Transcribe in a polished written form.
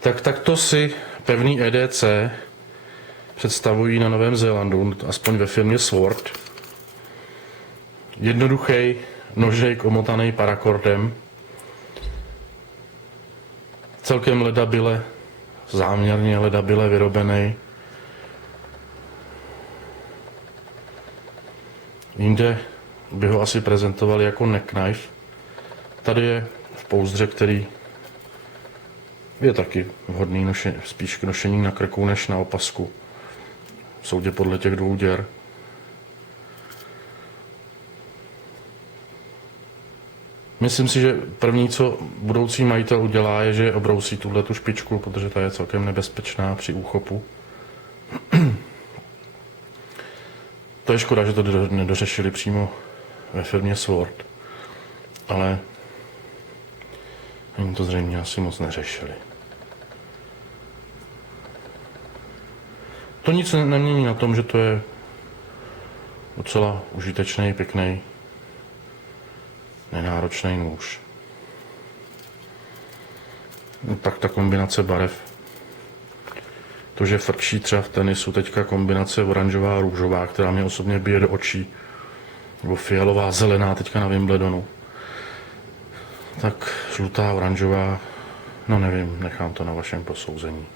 Takto si pevný EDC představují na Novém Zélandu, aspoň ve firmě Sword. Jednoduchý nožejk omotaný parakordem. Celkem ledabile, záměrně ledabile vyrobený. Jinde by ho asi prezentovali jako neckknife. Tady je v pouzdře, který je taky vhodný spíš k nošení na krku než na opasku. Soudě podle těch dvou děr. Myslím si, že první, co budoucí majitel udělá, je, že obrousí tu špičku, protože ta je celkem nebezpečná při úchopu. To je škoda, že to nedořešili přímo ve firmě Sword, ale oni to zřejmě asi moc neřešili. To nic nemění na tom, že to je docela užitečný, pěkný, nenáročný nůž. No, tak ta kombinace barev. To, že frčí třeba v tenisu teďka kombinace oranžová a růžová, která mě osobně bije do očí, nebo fialová, zelená teďka na Wimbledonu. Tak žlutá, oranžová, no nevím, nechám to na vašem posouzení.